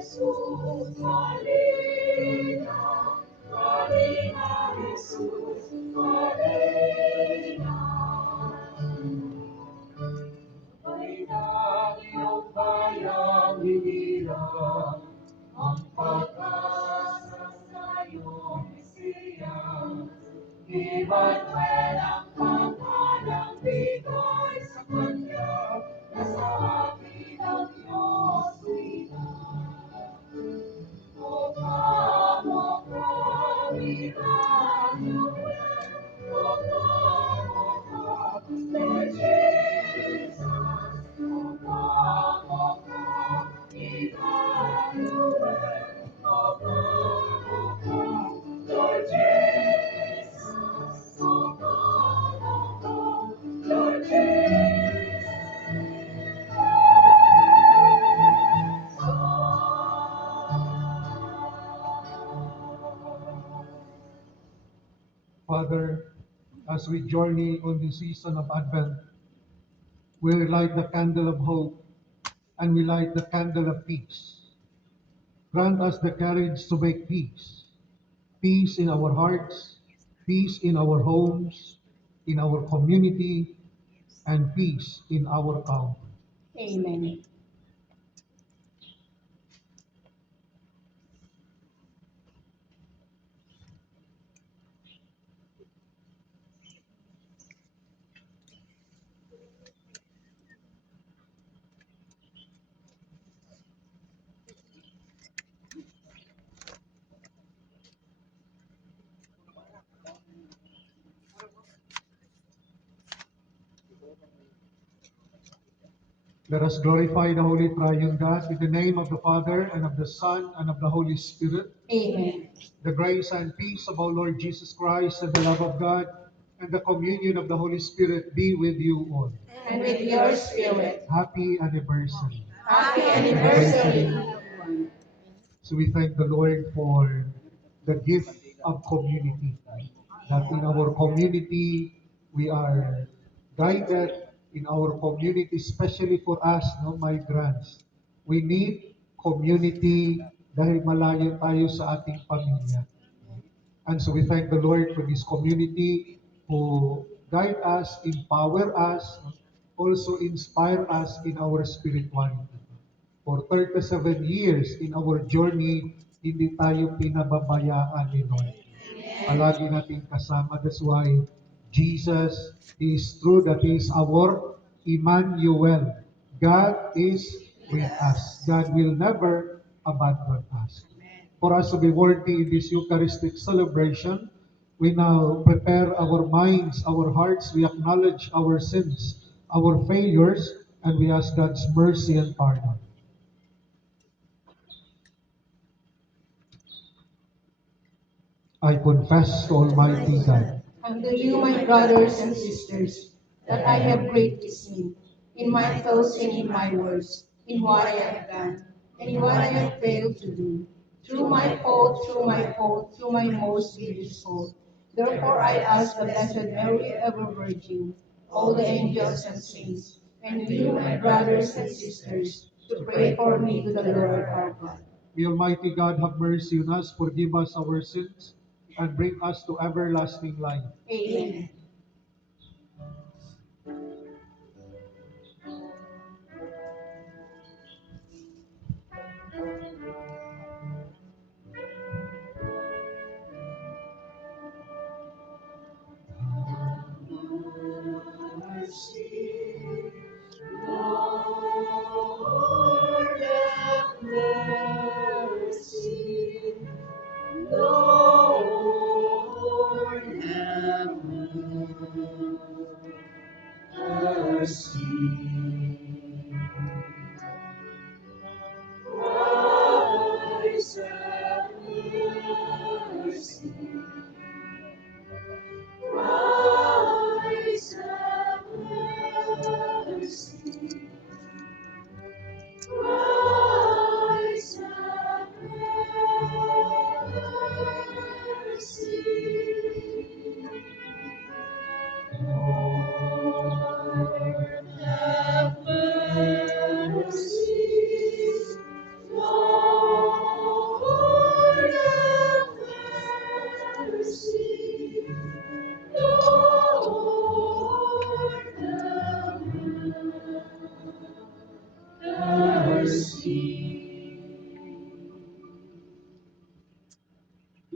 Jesus, Halina, Halina, Jesus, Halina. May iyong bayang hinirang, ang pag-asa sa iyong Mesiyas. Emmanuel ang pangalang bigay sa kanya, na sa akin ang Diyos Ina. O come, Emmanuel, O come, Lord Jesus. O come, Emmanuel, O come, Lord Jesus. O come, Lord Jesus. Father, as we journey on this season of Advent, we light the candle of hope and we light the candle of peace. Grant us the courage to make peace. Peace in our hearts, peace in our homes, in our community, and peace in our country. Amen. Let us glorify the Holy Triune God in the name of the Father, and of the Son, and of the Holy Spirit. Amen. The grace and peace of our Lord Jesus Christ, and the love of God, and the communion of the Holy Spirit be with you all. And with your spirit. Happy anniversary. Happy anniversary. So we thank the Lord for the gift of community. That in our community, we are guided in our community, especially for us, no, migrants. We need community dahil malayo tayo sa ating pamilya. And so we thank the Lord for this community who guide us, empower us, also inspire us in our spirituality. For 37 years in our journey, hindi tayo pinababayaan ni Lord. Palagi natin kasama. That's why Jesus is true, that He is our Emmanuel. God is with us. God will never abandon us. For us to be worthy in this Eucharistic celebration, we now prepare our minds, our hearts. We acknowledge our sins, our failures, and we ask God's mercy and pardon. I confess to Almighty God And to you, my brothers and sisters, that I have greatly sinned in my thoughts and in my words, in what I have done, and in what I have failed to do, through my fault, through my most grievous fault. Therefore I ask the Blessed Mary, ever Virgin, all the angels and saints, and you, my brothers and sisters, to pray for me to the Lord our God. May Almighty God have mercy on us, forgive us our sins, and bring us to everlasting life. Amen. Lord, have mercy. Lord, have mercy.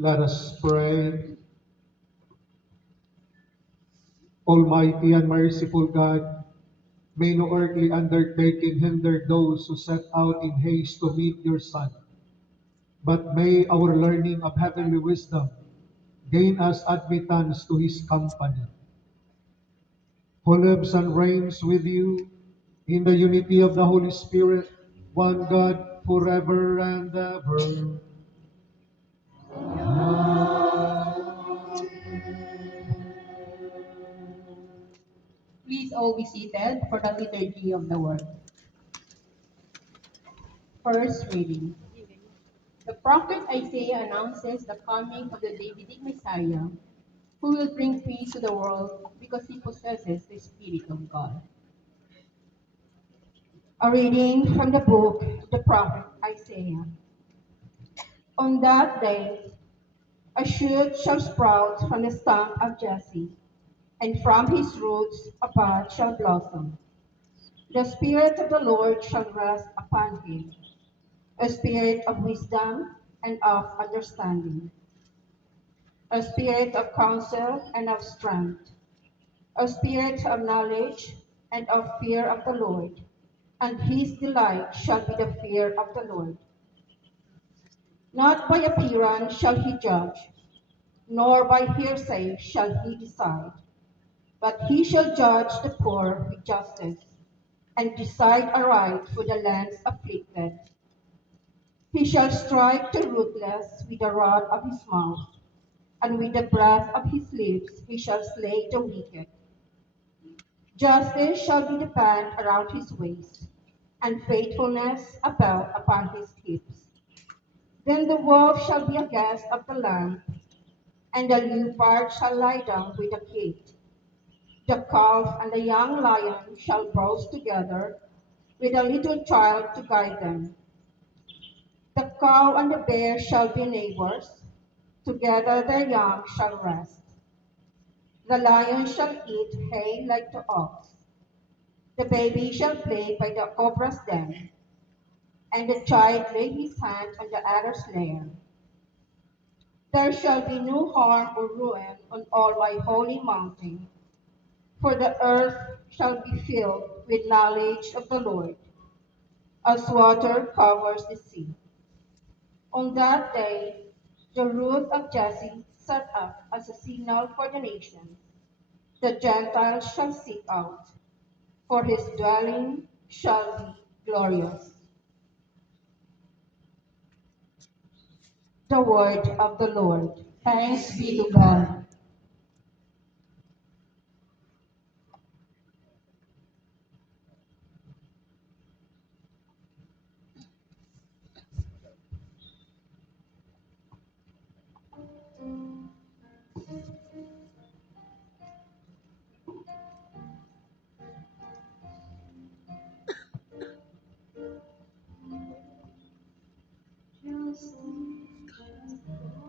Let us pray. Almighty and merciful God, may no earthly undertaking hinder those who set out in haste to meet your Son, but may our learning of heavenly wisdom gain us admittance to his company, who lives and reigns with you in the unity of the Holy Spirit, one God, forever and ever. Please all be seated for the liturgy of the word. First reading. The prophet Isaiah announces the coming of the Davidic Messiah, who will bring peace to the world because he possesses the Spirit of God. A reading from the book of the prophet Isaiah. On that day, a shoot shall sprout from the stump of Jesse, and from his roots a bud shall blossom. The Spirit of the Lord shall rest upon him, a spirit of wisdom and of understanding, a spirit of counsel and of strength, a spirit of knowledge and of fear of the Lord, and his delight shall be the fear of the Lord. Not by appearance shall he judge, nor by hearsay shall he decide, but he shall judge the poor with justice, and decide aright for the land's afflicted. He shall strike the ruthless with the rod of his mouth, and with the breath of his lips he shall slay the wicked. Justice shall be the band around his waist, and faithfulness a belt upon his hips. Then the wolf shall be a guest of the lamb, and the leopard shall lie down with the kid. The calf and the young lion shall browse together, with a little child to guide them. The cow and the bear shall be neighbors, together their young shall rest. The lion shall eat hay like the ox. The baby shall play by the cobra's den, and the child lay his hand on the adder's lair. There shall be no harm or ruin on all my holy mountain, for the earth shall be filled with knowledge of the Lord, as water covers the sea. On that day, the root of Jesse set up as a signal for the nations. The Gentiles shall seek out, for his dwelling shall be glorious. The word of the Lord. Thanks be to God.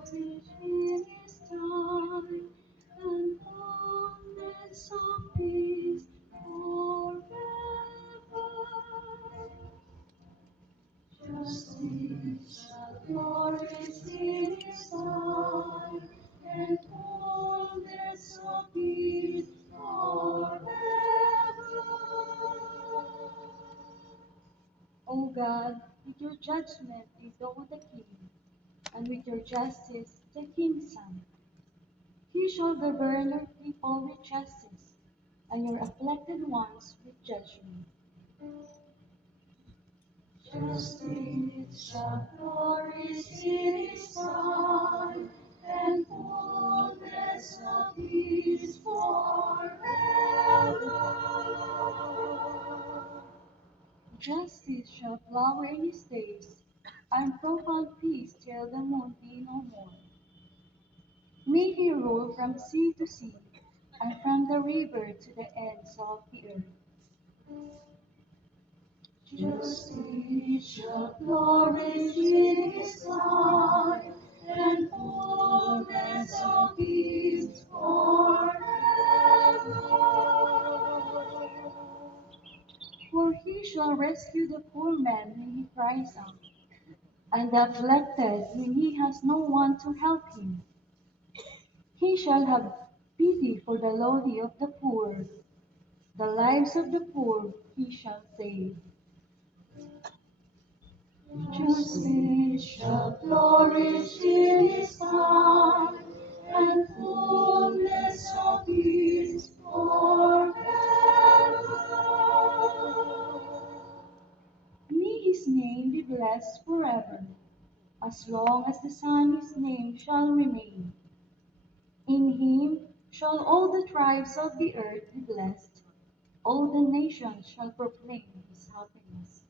Just in His time, and fullness of peace forever. Justice shall flourish in His time, and fullness of peace forever. O God, with your judgment endow the king, and with your justice the king's son. He shall govern your people with justice, and your afflicted ones with judgment. Justice shall flourish in his time, and fullness of peace forever. Justice shall flower in his days, and profound peace till the moon be no more. May he rule from sea to sea, and from the river to the ends of the earth. Justice shall flourish in his time, and fullness of peace forever. For he shall rescue the poor man when he cries out, and the afflicted when he has no one to help him. He shall have pity for the lowly of the poor. The lives of the poor he shall save. Justice shall flourish in his time, and fullness of peace forever. May his name be blessed forever, as long as the sun his name shall remain. In him shall all the tribes of the earth be blessed. All the nations shall proclaim his happiness.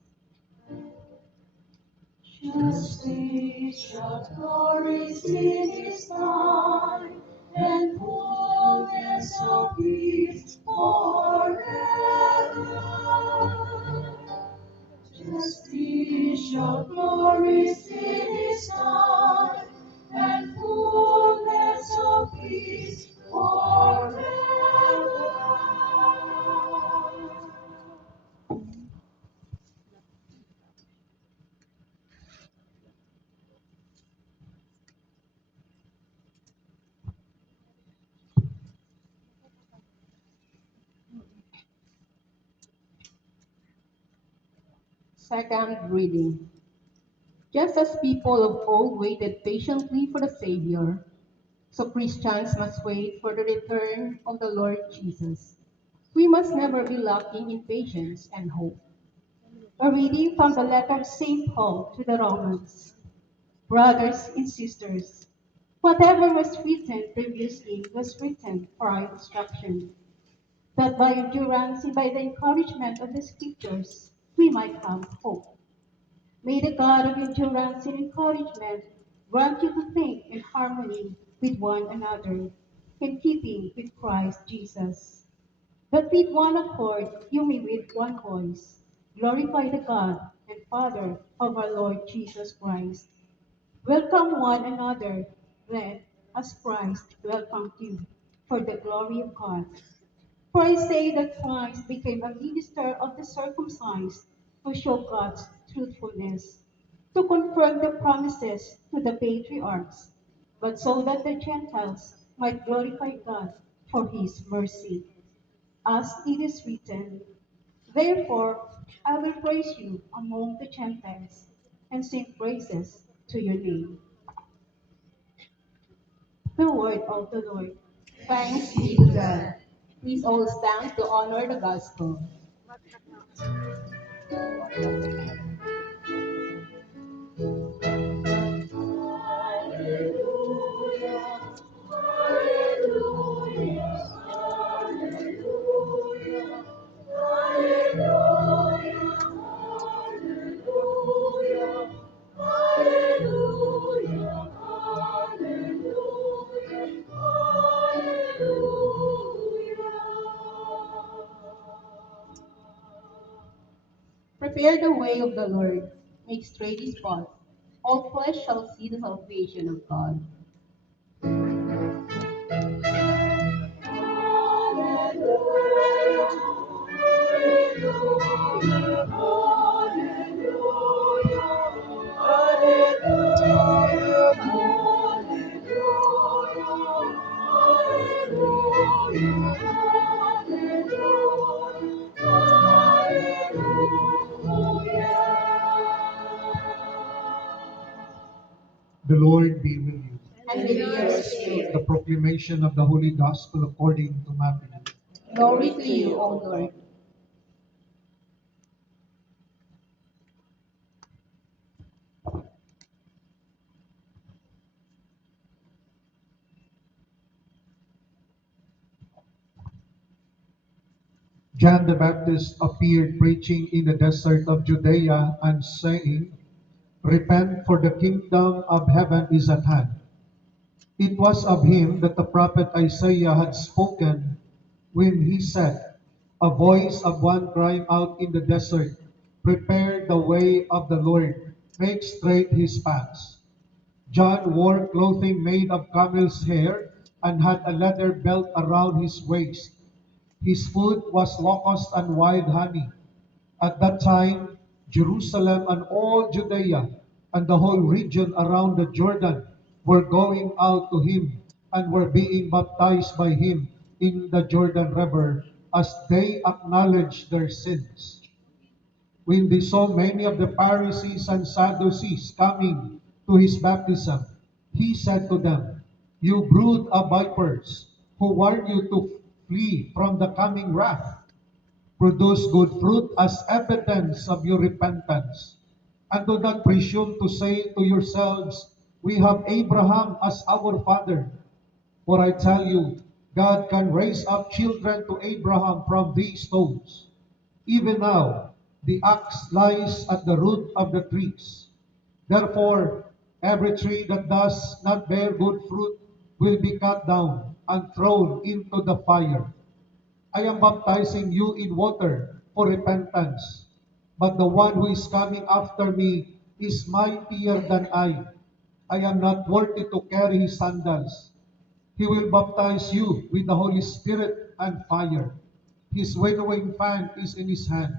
Justice shall flourish in his time, and fullness of peace forever. Justice shall flourish in his time, and fullness of peace forever. Second reading. Just as people of old waited patiently for the Savior, so Christians must wait for the return of the Lord Jesus. We must never be lacking in patience and hope. A reading from the letter of St. Paul to the Romans. Brothers and sisters, whatever was written previously was written for our instruction, that by endurance and by the encouragement of the Scriptures we might have hope. May the God of endurance and encouragement grant you to think in harmony with one another, in keeping with Christ Jesus, that with one accord you may with one voice glorify the God and Father of our Lord Jesus Christ. Welcome one another, then, as Christ welcomed you, for the glory of God. For I say that Christ became a minister of the circumcised to show God's truthfulness, to confirm the promises to the patriarchs, but so that the Gentiles might glorify God for his mercy. As it is written, therefore I will praise you among the Gentiles and sing praises to your name. The word of the Lord. Thanks be to God. Please all stand to honor the gospel. Prepare the way of the Lord, make straight his path. All flesh shall see the salvation of God. The Lord be with you. And with your spirit. The proclamation of the Holy Gospel according to Matthew. Glory to you, O Lord. John the Baptist appeared preaching in the desert of Judea and saying, repent, for the kingdom of heaven is at hand. It was of him that the prophet Isaiah had spoken when he said, a voice of one crying out in the desert, prepare the way of the Lord, make straight his paths. John wore clothing made of camel's hair and had a leather belt around his waist. His food was locust and wild honey. At that time, Jerusalem and all Judea and the whole region around the Jordan were going out to him and were being baptized by him in the Jordan River as they acknowledged their sins. When they saw many of the Pharisees and Sadducees coming to his baptism, he said to them, "You brood of vipers, who warned you to flee from the coming wrath? Produce good fruit as evidence of your repentance. And do not presume to say to yourselves, 'We have Abraham as our father.' For I tell you, God can raise up children to Abraham from these stones. Even now, the axe lies at the root of the trees. Therefore, every tree that does not bear good fruit will be cut down and thrown into the fire. I am baptizing you in water for repentance, but the one who is coming after me is mightier than I. I am not worthy to carry his sandals. He will baptize you with the Holy Spirit and fire. His winnowing fan is in his hand.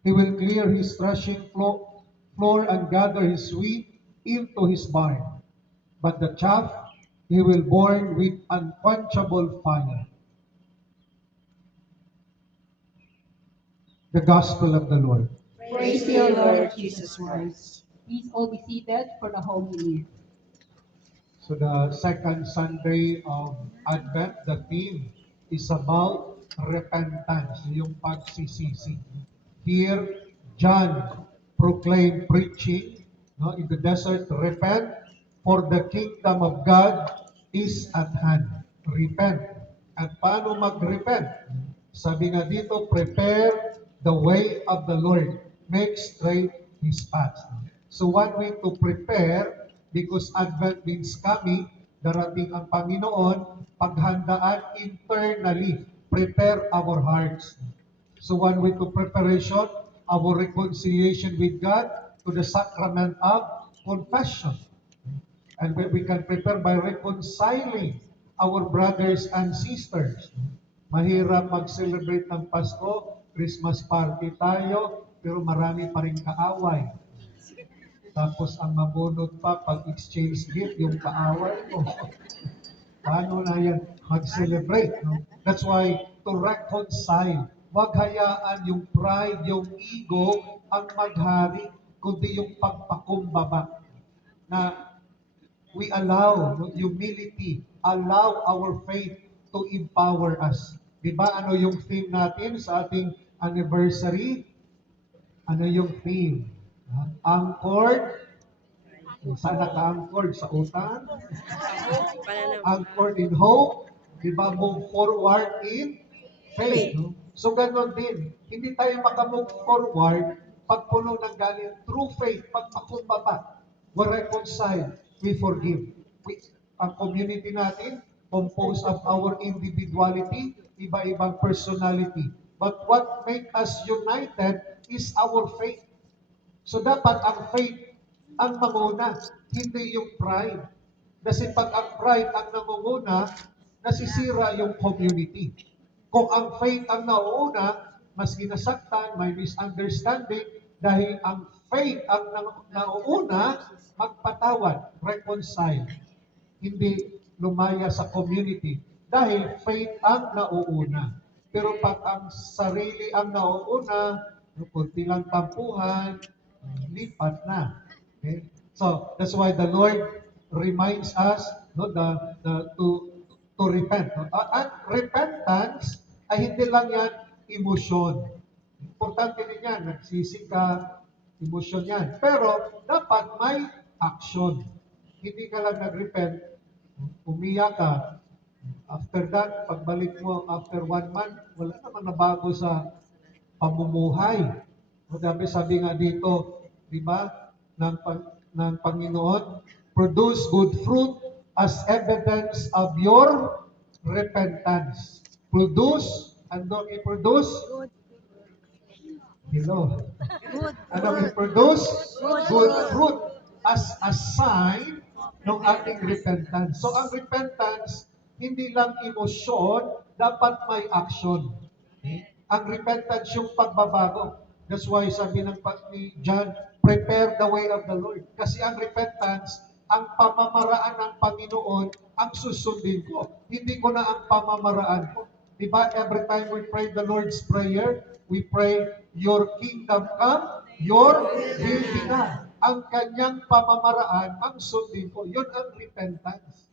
He will clear his floor and gather his wheat into his barn. But the chaff he will burn with unquenchable fire." The Gospel of the Lord. Praise to you, Lord Jesus Christ. Please all be seated for the Holy Meal. So the second Sunday of Advent, the theme is about repentance, yung pagsisisi. Here, John proclaimed preaching in the desert, "Repent, for the kingdom of God is at hand." Repent. At paano mag-repent? Sabi nga dito, "Prepare the way of the Lord. Make straight His path." So one way to prepare, because Advent means coming, darating ang Panginoon, paghandaan internally, prepare our hearts. So one way to preparation, our reconciliation with God to the sacrament of confession. And we can prepare by reconciling our brothers and sisters. Mahirap mag-celebrate ng Pasko, Christmas party tayo, pero marami pa rin kaaway. Tapos ang mabunot pa, pag-exchange gift, yung kaaway mo. Paano na yan mag-celebrate? No? That's why, to reconcile, wag hayaan yung pride, yung ego, ang maghari, kundi yung pagpakumbaba. Na we allow humility, allow our faith to empower us. Diba ano yung theme natin sa ating anniversary? Ano yung theme? Anchored. Saan naka-anchored? Sa utang? Anchored in hope. Diba? Move forward in faith. No? So ganon din. Hindi tayo makamove forward pag puno ng galing through faith, pagpakumbaba. We reconcile, we forgive. Ang community natin, composed of our individuality, iba-ibang personality. But what make us united is our faith. So dapat ang faith ang manguna, hindi yung pride. Kasi pag ang pride ang nangunguna, nasisira yung community. Kung ang faith ang nauuna, mas ginasaktan, may misunderstanding, dahil ang faith ang nauuna, magpatawad, reconcile. Hindi lumaya sa community. Dahil faith ang nauuna. Pero pag ang sarili ang nauuna, kunti lang tampuhan, lipat na. Okay? So that's why the Lord reminds us to repent. At repentance ay hindi lang yan emosyon. Importante din yan, nagsisi ka, emosyon yan. Pero dapat may action. Hindi ka lang nag-repent, umiyak ka. After that, pagbalik mo after 1 month, wala naman nabago sa pamumuhay. Sabi nga dito, di ba, ng Panginoon, produce good fruit as evidence of your repentance. Produce, ano i-produce? Hello. Ano i-produce? Good fruit as a sign ng ating repentance. So ang repentance, hindi lang emosyon, dapat may action. Okay? Ang repentance yung pagbabago. That's why sabi ni John, prepare the way of the Lord. Kasi ang repentance, ang pamamaraan ng Panginoon, ang susundin ko. Hindi ko na ang pamamaraan ko. Diba, every time we pray the Lord's Prayer, we pray, Your kingdom come, Your will be done. Ang kanyang pamamaraan, ang sundin ko. Yun ang repentance.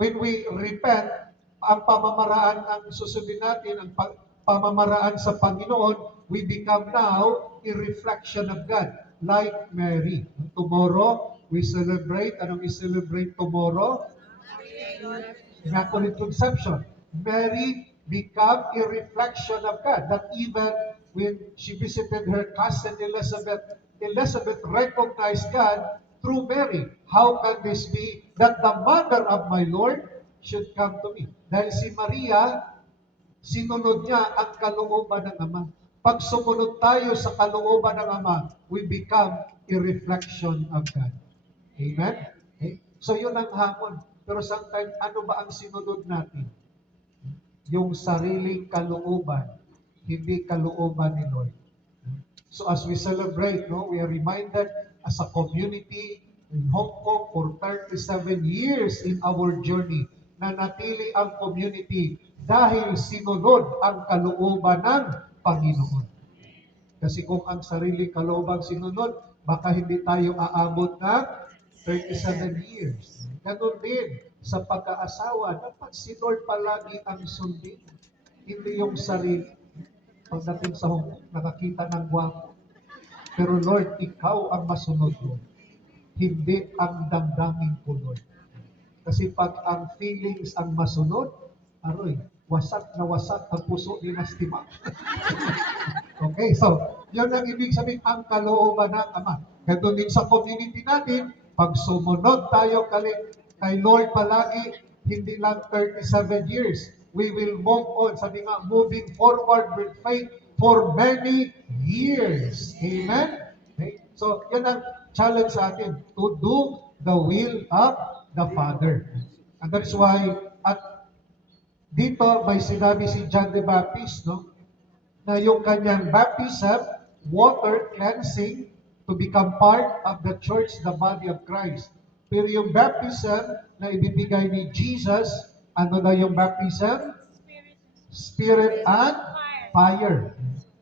When we repent, ang pamamaraan ang susundin natin, ang pamamaraan sa Panginoon, we become now a reflection of God, like Mary. Tomorrow, we celebrate. Anong i-celebrate tomorrow? Immaculate Conception. Mary became a reflection of God. That even when she visited her cousin Elizabeth, Elizabeth recognized God through Mary. How can this be that the mother of my Lord should come to me? Dahil si Maria, sinunod niya ang kalooban ng Ama. Pag sumunod tayo sa kalooban ng Ama, we become a reflection of God. Amen? Okay? So yun ang hamon. Pero sometimes, ano ba ang sinunod natin? Yung sariling kalooban, hindi kalooban ni Lord. So as we celebrate, no, we are reminded as a community in Hong Kong for 37 years in our journey na natili ang community dahil sinunod ang kalooban ng Panginoon. Kasi kung ang sarili kalooban sinunod, baka hindi tayo aabot ng 37 years. Ganun din sa pag-aasawa, dapat si Lord palagi ang sundin. Hindi yung sarili. Pagdating sa Hong Kong, nakakita ng gwapo. Pero Lord, ikaw ang masunod mo. Hindi ang damdamin ko, Lord. Kasi pag ang feelings ang masunod, aroy, wasak na wasak ang puso ni Nastima. Okay, so, yun ang ibig sabihin, ang kalooban ng Ama. Ganun din sa community natin, pag sumunod tayo kay Lord palagi, hindi lang 37 years, we will move on. Sabi nga, moving forward with faith for many years. Amen? Okay? So, yan ang challenge sa atin, to do the will of the Father. And that's why, at dito may sinabi si John the Baptist, no, na yung kanyang baptism, water cleansing, to become part of the church, the body of Christ. Pero yung baptism na ibibigay ni Jesus, ano na yung baptism? Spirit and fire.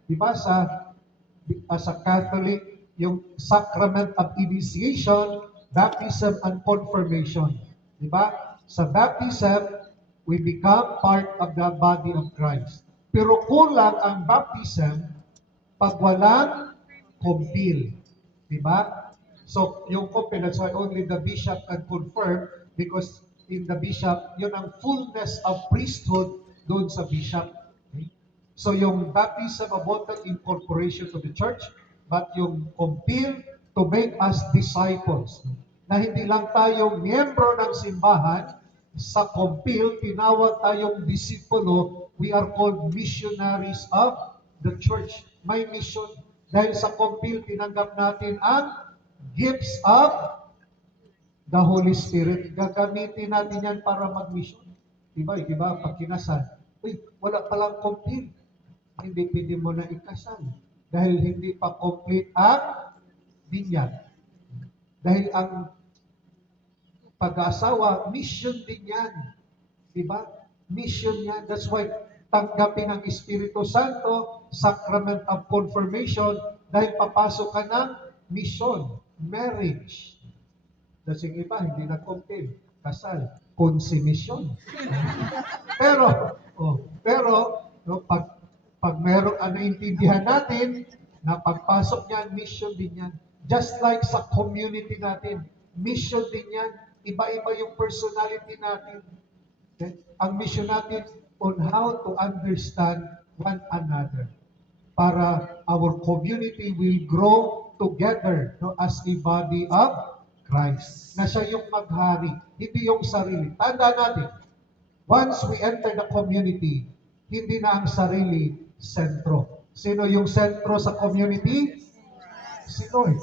Diba sa Catholic, yung sacrament of initiation, baptism and confirmation. Diba? Sa baptism, we become part of the body of Christ. Pero kulang ang baptism pag walang compil. Diba? So, yung compil, that's why only the bishop can confirm because in the bishop, yun ang fullness of priesthood doon sa bishop. Okay? So, yung baptism of water incorporation to the church, but yung compil to make us disciples. Na hindi lang tayo miyembro ng simbahan, sa compil, tinawag tayong disipulo, we are called missionaries of the church. May mission. Dahil sa compil, tinanggap natin ang gifts of the Holy Spirit. Gagamitin natin yan para mag-mission. Diba? Pag kinasal, wala palang compil. Hindi pwede mo na ikasal. Dahil hindi pa complete ang binyag. Dahil ang pag-aasawa, mission din yan. Diba? Mission yan. That's why tanggapin ng Espiritu Santo, sacrament of confirmation, dahil papasok ka ng mission, marriage. That's yung iba, hindi na-compil. Kasal, consummation. pero, no, pag meron naintindihan natin, na pagpasok niyan, mission din yan. Just like sa community natin, mission din yan. Iba-iba yung personality natin. Okay? Ang mission natin on how to understand one another para our community will grow together, no, as a body of Christ. Na siya yung maghari, hindi yung sarili. Tanda natin, once we enter the community, hindi na ang sarili sentro. Sino yung sentro sa community? Si Lord.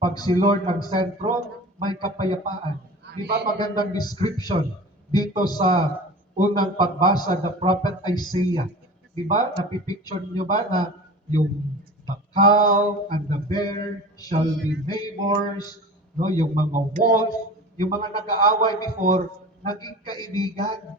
Pag si Lord ang sentro, may kapayapaan. Di ba magandang description dito sa unang pagbasa, the prophet Isaiah. Di ba? Napipicture niyo ba na yung The cow and the bear shall be neighbors. No, yung mga wolf, yung mga nag-aaway before, naging kaibigan.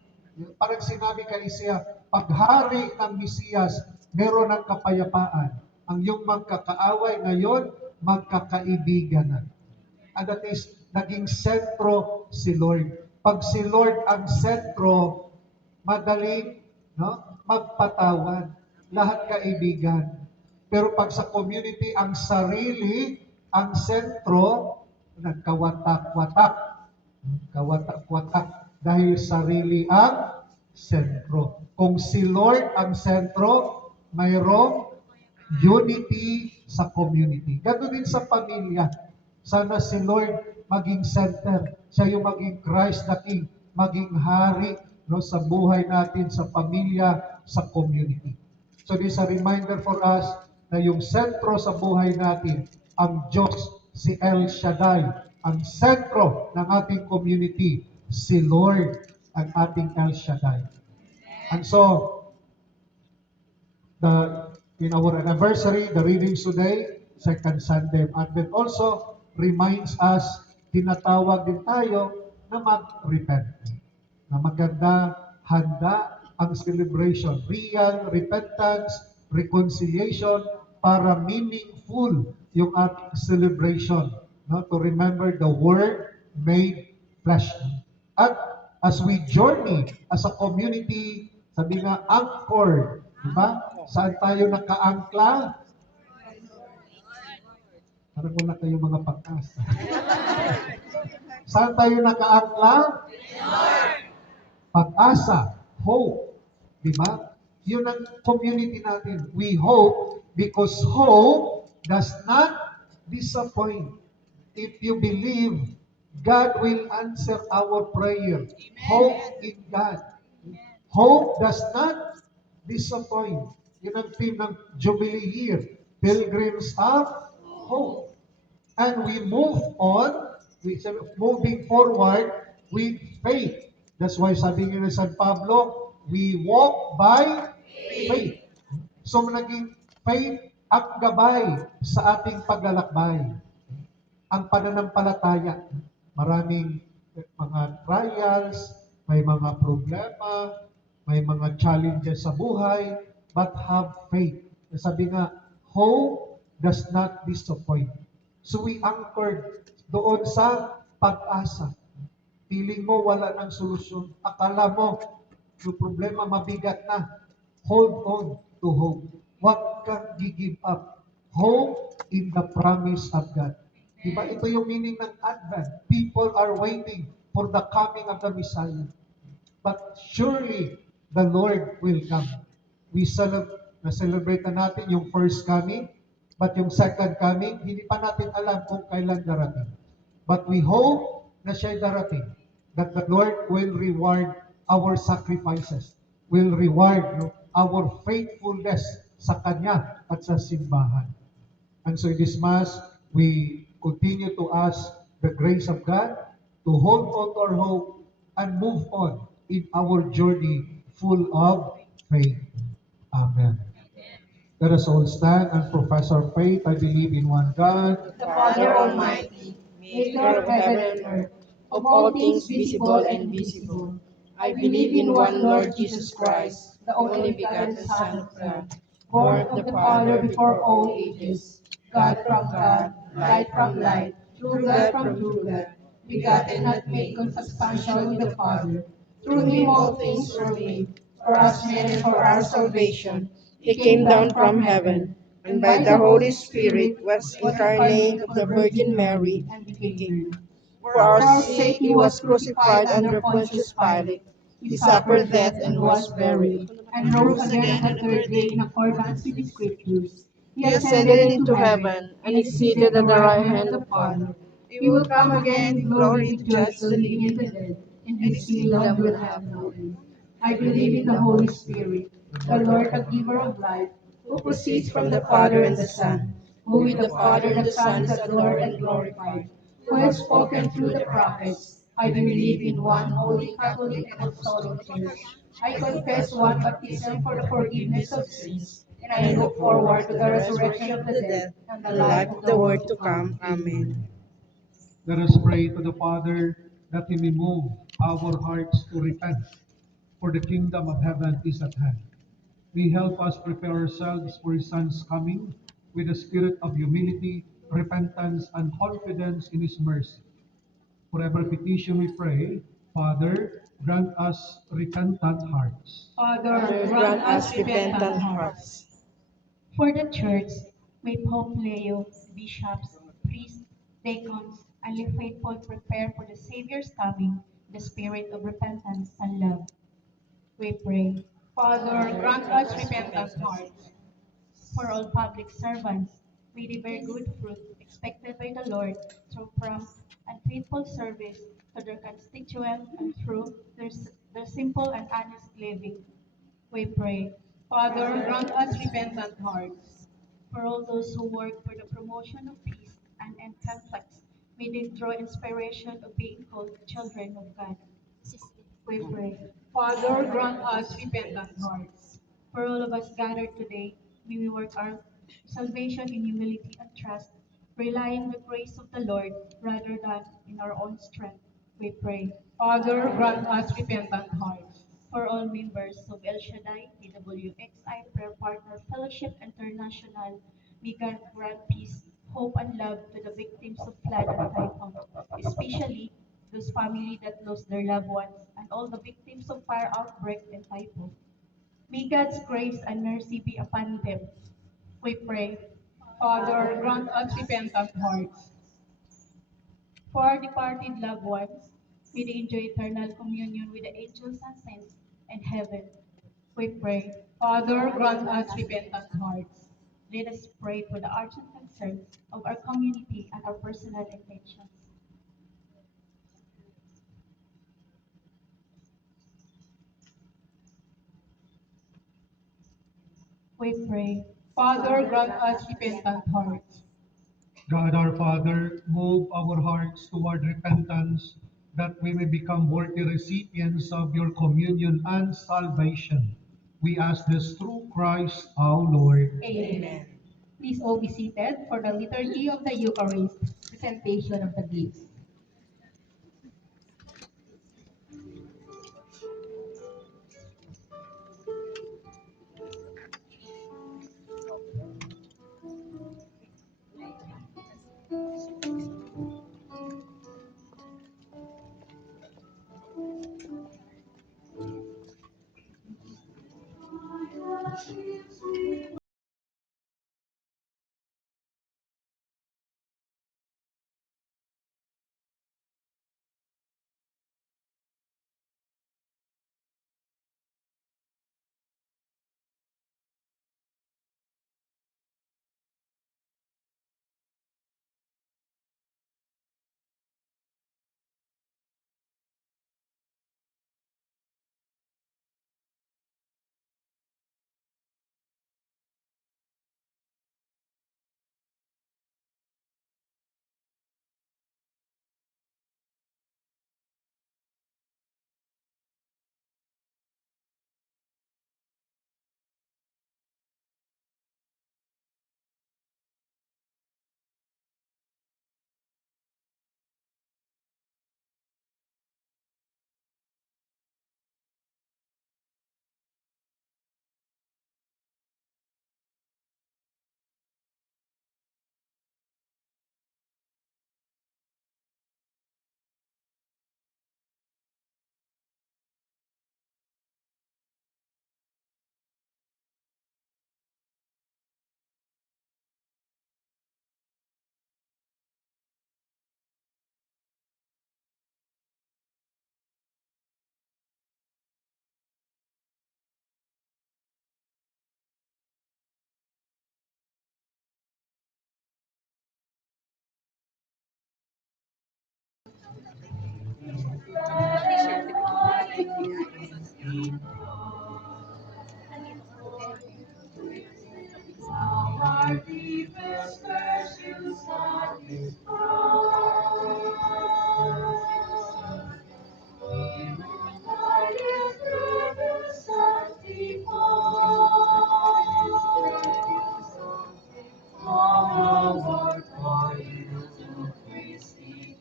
Parang sinabi kay Isaiah, paghari ng Mesiyas, meron ng kapayapaan. Ang yung magkakaaway ngayon, magkakaibigan na. And that is, naging sentro si Lord. Pag si Lord ang sentro, madaling magpatawad. Lahat kaibigan. Pero pag sa community, ang sarili, ang sentro, nagkawatak-watak. Kawatak-watak. Dahil sarili ang sentro. Kung si Lord ang sentro, mayroong unity sa community. Ganoon din sa pamilya. Sana si Lord maging center. Siya yung maging Christ the King, maging hari sa buhay natin, sa pamilya, sa community. So this is a reminder for us na yung sentro sa buhay natin, ang Diyos, si El Shaddai. Ang sentro ng ating community, si Lord, ang ating El Shaddai. And so, in our anniversary, the readings today, second Sunday of Advent also reminds us, tinatawag din tayo na mag-repent. Na maganda, handa ang celebration, real repentance, reconciliation, para meaningful yung ating celebration. No? To remember the Word made flesh. At as we journey as a community, sabi nga, anchored. Diba? Saan tayo naka-angkla? Parang wala kayong mga pag-asa. Saan tayo naka-angkla? Pag-asa. Hope. Diba? Yun ang community natin. We hope because hope does not disappoint. If you believe, God will answer our prayer. Hope in God. Hope does not disappoint. Yun ang theme ng Jubilee year. Pilgrims of hope. And we move on, moving forward with faith. That's why sabi nga ni San Pablo, we walk by faith. So naging faith ang gabay sa ating paglalakbay. Ang pananampalataya. Maraming mga trials, may mga problema, may mga challenges sa buhay, but have faith. Sabi nga, hope does not disappoint. So we anchored doon sa pag-asa. Feeling mo wala ng solusyon. Akala mo, yung problema mabigat na. Hold on to hope. Huwag kang give up. Hope in the promise of God. Diba? Ito yung meaning ng Advent. People are waiting for the coming of the Messiah. But surely, the Lord will come. We na-celebrate na natin yung first coming, but yung second coming, hindi pa natin alam kung kailan darating. But we hope na siya'y darating, that the Lord will reward our sacrifices, will reward our faithfulness sa Kanya at sa simbahan. And so in this Mass, we continue to ask the grace of God to hold on to our hope and move on in our journey full of faith. Amen. Let us all stand and profess our faith. I believe in one God, The Father Almighty, maker of heaven and earth, of all things visible and invisible. I believe in one Lord Jesus Christ, the only begotten Son of God, born of the Father before all ages, God from God, light from light, true God from true God, begotten, not made, consubstantial with the Father. Through him all things were made. For us men and for our salvation, he came down from heaven, and by the Holy Spirit was incarnate of the Virgin Mary and became human. For our sake he was crucified under Pontius Pilate. He suffered death and was buried, and rose again on the third day in accordance with the Scriptures. He ascended into heaven, and is seated at the right hand of the Father. He will come again in glory to judge the living and the dead, and his kingdom will have no end. I believe in the Holy Spirit, the Lord, the giver of life, who proceeds from the Father and the Son, who with the Father and the Son is adored and glorified, who has spoken through the prophets. I believe in one holy Catholic and apostolic church. I confess one baptism for the forgiveness of sins. and I look forward to the resurrection of the dead and the life of the world to come. Amen. Let us pray to the Father that He may move our hearts to repent, for the kingdom of heaven is at hand. May help us prepare ourselves for His Son's coming with a spirit of humility, repentance, and confidence in His mercy. For every petition we pray, Father, grant us repentant hearts. Father, grant us repentant hearts. For the Church, may Pope Leo, bishops, priests, deacons, and lay faithful prepare for the Savior's coming, the spirit of repentance and love. We pray. Father, grant us repentant hearts. For all public servants, may they bear good fruit expected by the Lord through prompt and faithful service to their constituents and through their simple and honest living. We pray. Father, grant us repentant hearts. For all those who work for the promotion of peace and end conflicts, may they draw inspiration of being called children of God. We pray. Father, grant us repentant hearts. For all of us gathered today, may we work our salvation in humility and trust, relying on the grace of the Lord rather than in our own strength. We pray. Father, grant us repentant hearts. For all members of El Shaddai, DWXI Prayer Partner Fellowship International, may God grant peace, hope, and love to the victims of flood and typhoon, especially those families that lost their loved ones and all the victims of fire outbreak and typhoon. May God's grace and mercy be upon them. We pray. Father, grant us repentant hearts. For our departed loved ones, may they enjoy eternal communion with the angels and saints in heaven. We pray. Father, grant us repentant hearts. Let us pray for the urgent concerns of our community and our personal intentions. We pray. Father, grant us repentant hearts. God our Father, move our hearts toward repentance, that we may become worthy recipients of your communion and salvation. We ask this through Christ our Lord. Amen. Please all be seated for the liturgy of the Eucharist, presentation of the gifts.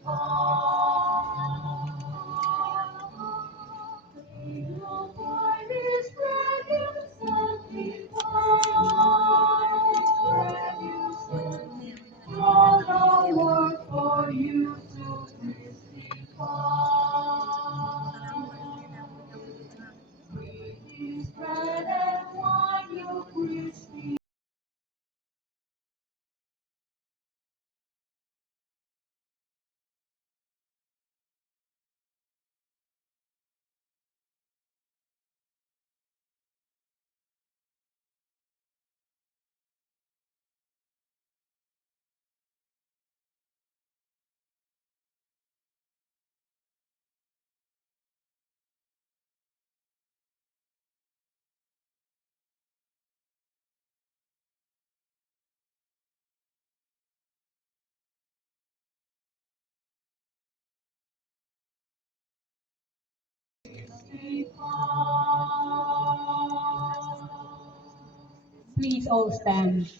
For you to bread and wine you crispy. Please all stand.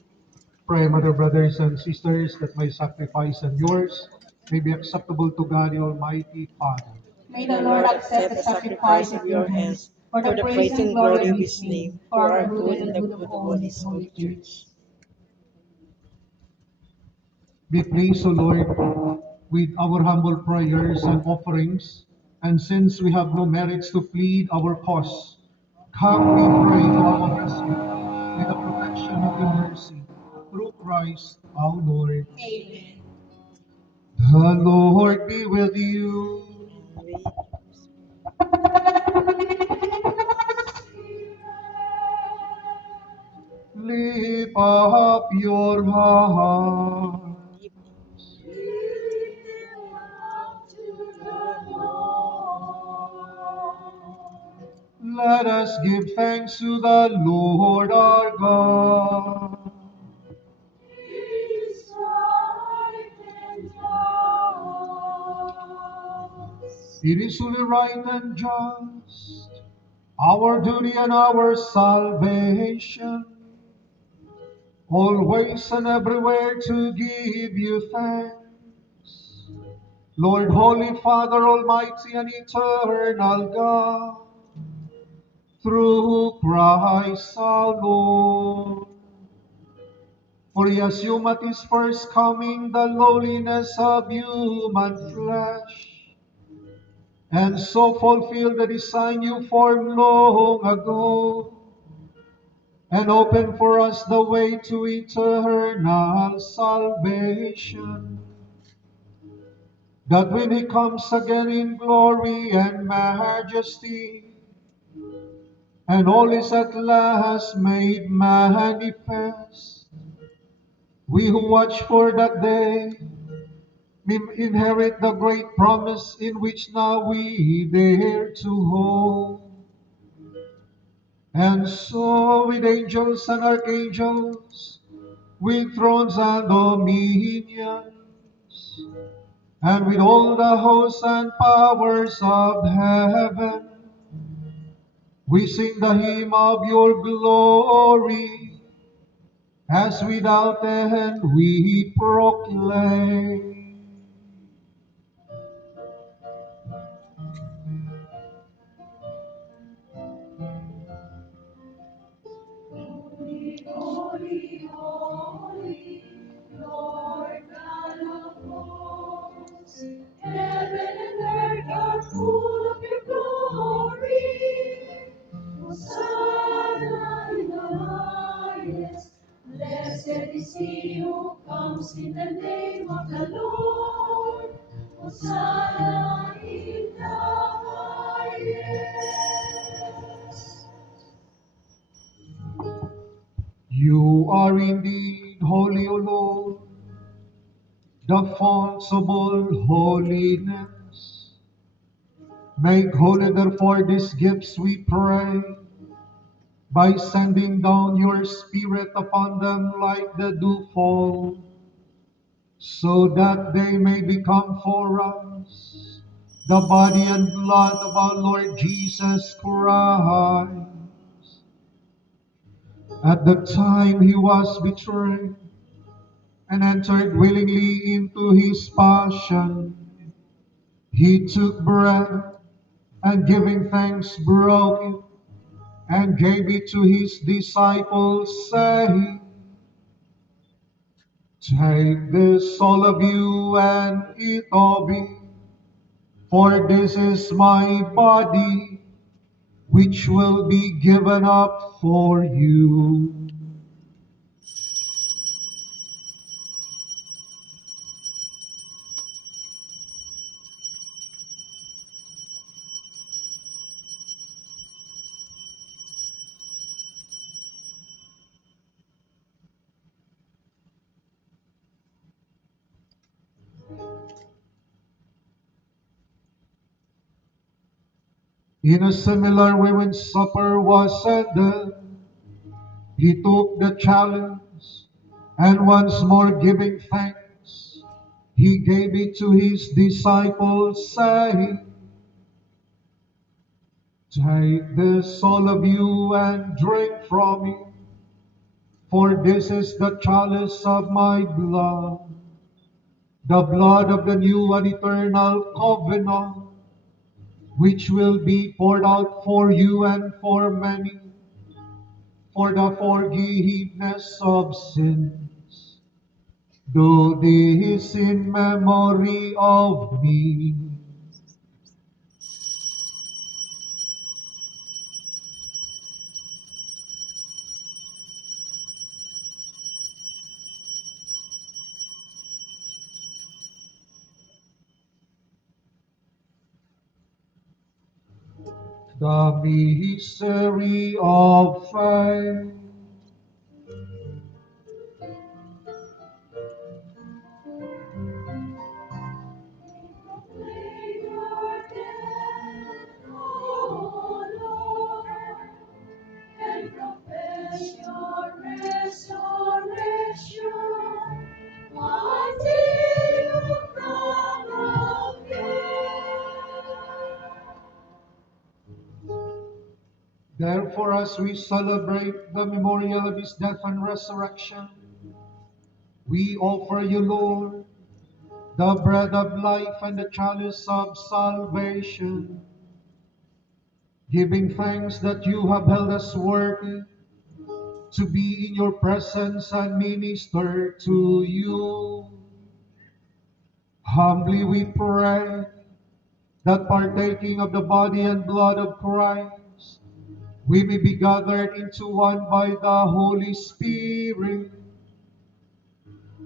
Pray, my dear brothers and sisters, that my sacrifice and yours may be acceptable to God, the Almighty Father. May the Lord accept the sacrifice of your hands for the praise and glory of his name, for our good and the good of all his holy church. Be pleased, O Lord, with our humble prayers and offerings, and since we have no merits to plead our cause, come, we pray, to our rescue, with the protection of your mercy, through Christ our Lord. Amen. The Lord be with you. Lift up your heart. Let us give thanks to the Lord our God. It is only right and just, our duty and our salvation, always and everywhere to give you thanks. Lord, Holy Father, Almighty and Eternal God, through Christ our Lord. For he assumed at his first coming the lowliness of human flesh, and so fulfilled the design you formed long ago, and opened for us the way to eternal salvation. That when he comes again in glory and majesty, and all is at last made manifest, we who watch for that day may inherit the great promise in which now we dare to hope. And so with angels and archangels, with thrones and dominions, and with all the hosts and powers of heaven, we sing the hymn of your glory, as without end we proclaim. Holy, holy, Lord God of hosts, heaven and earth are full of your glory. Hosanna in the highest, blessed is he who comes in the name of the Lord. Hosanna in the highest. You are indeed holy, O Lord, the fonts of all holiness. Make holy therefore these gifts, we pray, by sending down your Spirit upon them like the dewfall, so that they may become for us the body and blood of our Lord Jesus Christ. At the time he was betrayed and entered willingly into his passion, He took bread and giving thanks broke it and gave it to his disciples, saying, "Take this, all of you, and eat of it, for this is my body, which will be given up for you." In a similar way, when supper was ended, he took the chalice, and once more giving thanks, he gave it to his disciples, saying, "Take this, all of you, and drink from it, for this is the chalice of my blood, the blood of the new and eternal covenant, which will be poured out for you and for many for the forgiveness of sins. Do this in memory of me." The mystery of faith. Therefore, as we celebrate the memorial of his death and resurrection, we offer you, Lord, the bread of life and the chalice of salvation, giving thanks that you have held us worthy to be in your presence and minister to you. Humbly we pray that partaking of the body and blood of Christ, we may be gathered into one by the Holy Spirit.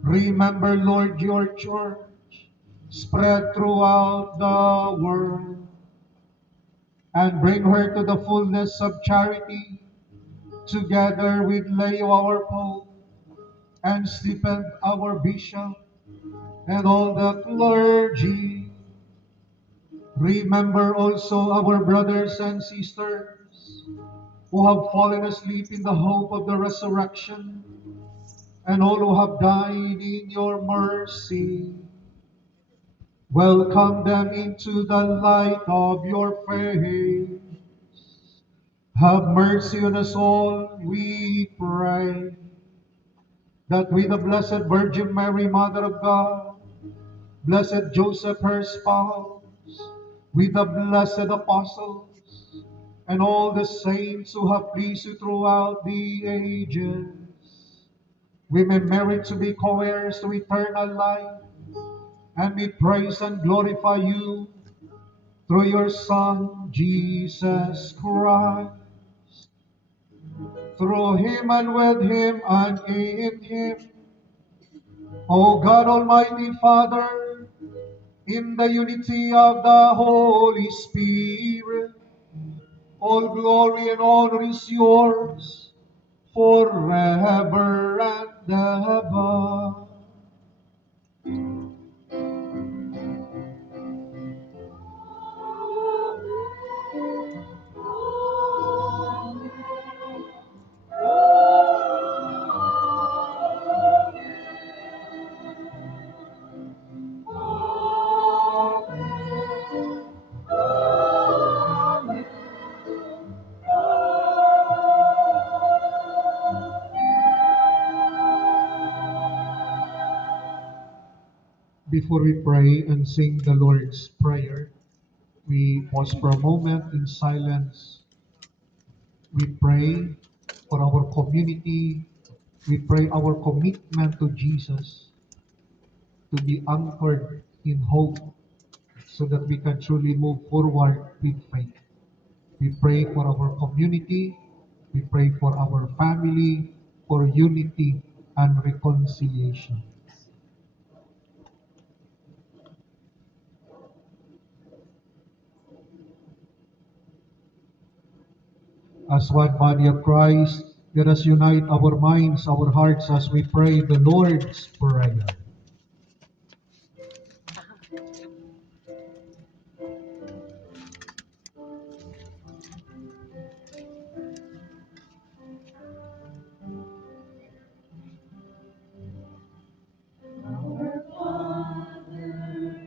Remember, Lord, your church spread throughout the world, and bring her to the fullness of charity, together with Leo our Pope, and Stephen our Bishop, and all the clergy. Remember also our brothers and sisters who have fallen asleep in the hope of the resurrection, and all who have died in your mercy. Welcome them into the light of your face. Have mercy on us all, we pray, that with the Blessed Virgin Mary, Mother of God, Blessed Joseph, her spouse, with the blessed apostles, and all the saints who have pleased you throughout the ages, we may merit to be co-heirs to eternal life, and we praise and glorify you through your Son, Jesus Christ. Through him and with him and in him, O God Almighty Father, in the unity of the Holy Spirit, all glory and honor is yours forever and ever. before we pray and sing the Lord's Prayer, we pause for a moment in silence. We pray for our community. We pray our commitment to Jesus to be anchored in hope so that we can truly move forward with faith. We pray for our community. We pray for our family, for unity and reconciliation. As one body of Christ, let us unite our minds, our hearts as we pray the Lord's Prayer. Our Father,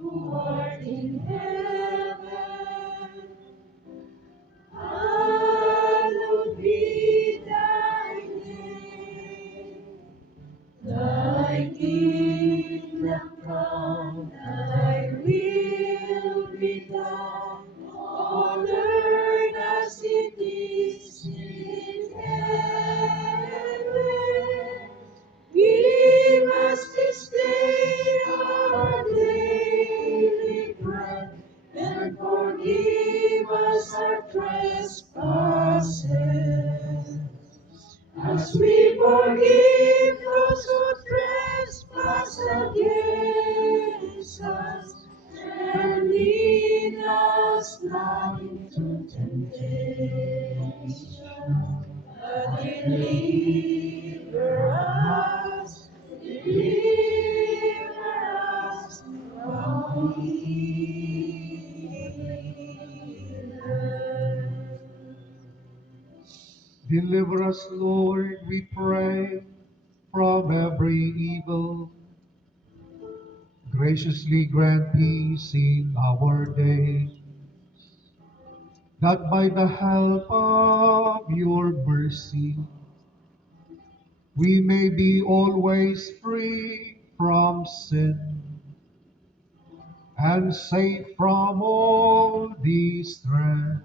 who art in heaven, hallowed be thy name. Thy kingdom come, thy will be done, on earth as it is in heaven. Give us this day our daily bread, and forgive us our trespasses, as we forgive those who trespass against us. And lead us not into temptation, but deliver us from evil. Deliver us, Lord, we pray, from every evil. Graciously grant peace in our days, that by the help of your mercy, we may be always free from sin and safe from all distress,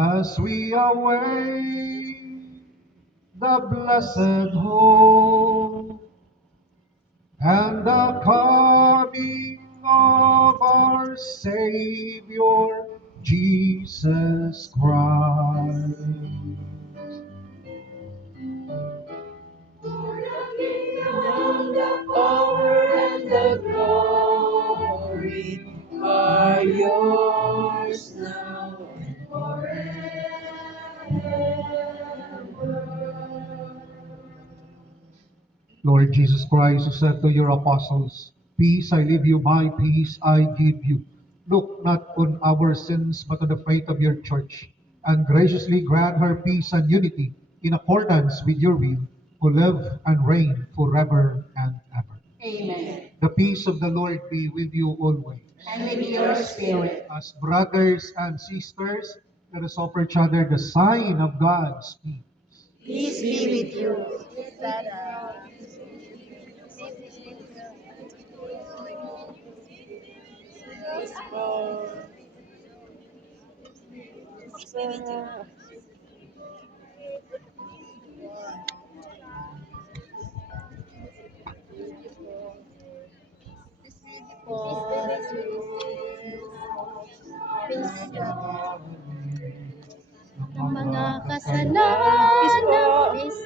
as we await the blessed hope and the coming of our Savior Jesus Christ. For the kingdom, the power, and the glory are yours now and forever. Lord Jesus Christ, who said to your apostles, "Peace I leave you, my peace I give you." Look not on our sins, but on the faith of your church, and graciously grant her peace and unity in accordance with your will, who live and reign forever and ever. Amen. The peace of the Lord be with you always. And with your spirit. As brothers and sisters, let us offer each other the sign of God's peace. Peace be with you. Ng mga kasalanan is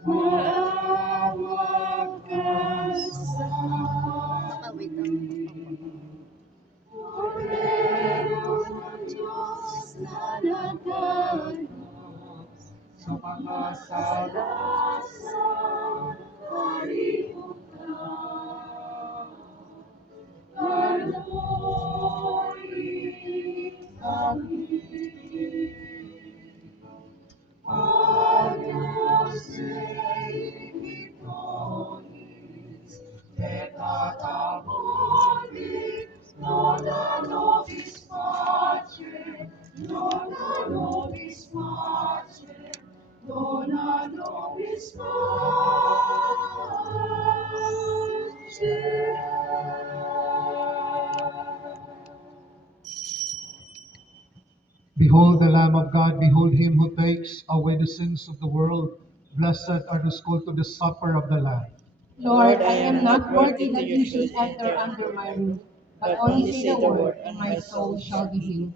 Maawa ka sa wait lang. for the of God, behold him who takes away the sins of the world. Blessed are those called to the supper of the Lamb. Lord, I am not worthy that you should enter under my roof, but only say the word, and my soul shall be healed.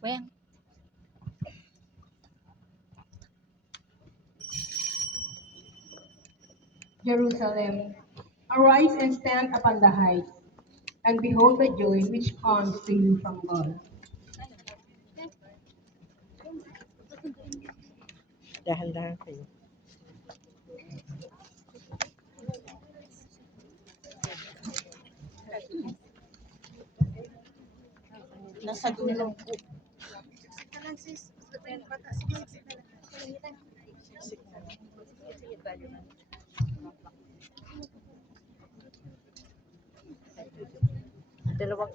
When? Jerusalem, arise and stand upon the heights, and behold the joy which comes to you from God. Dahan-dahan kayo. Nasa dulo po. Dalawang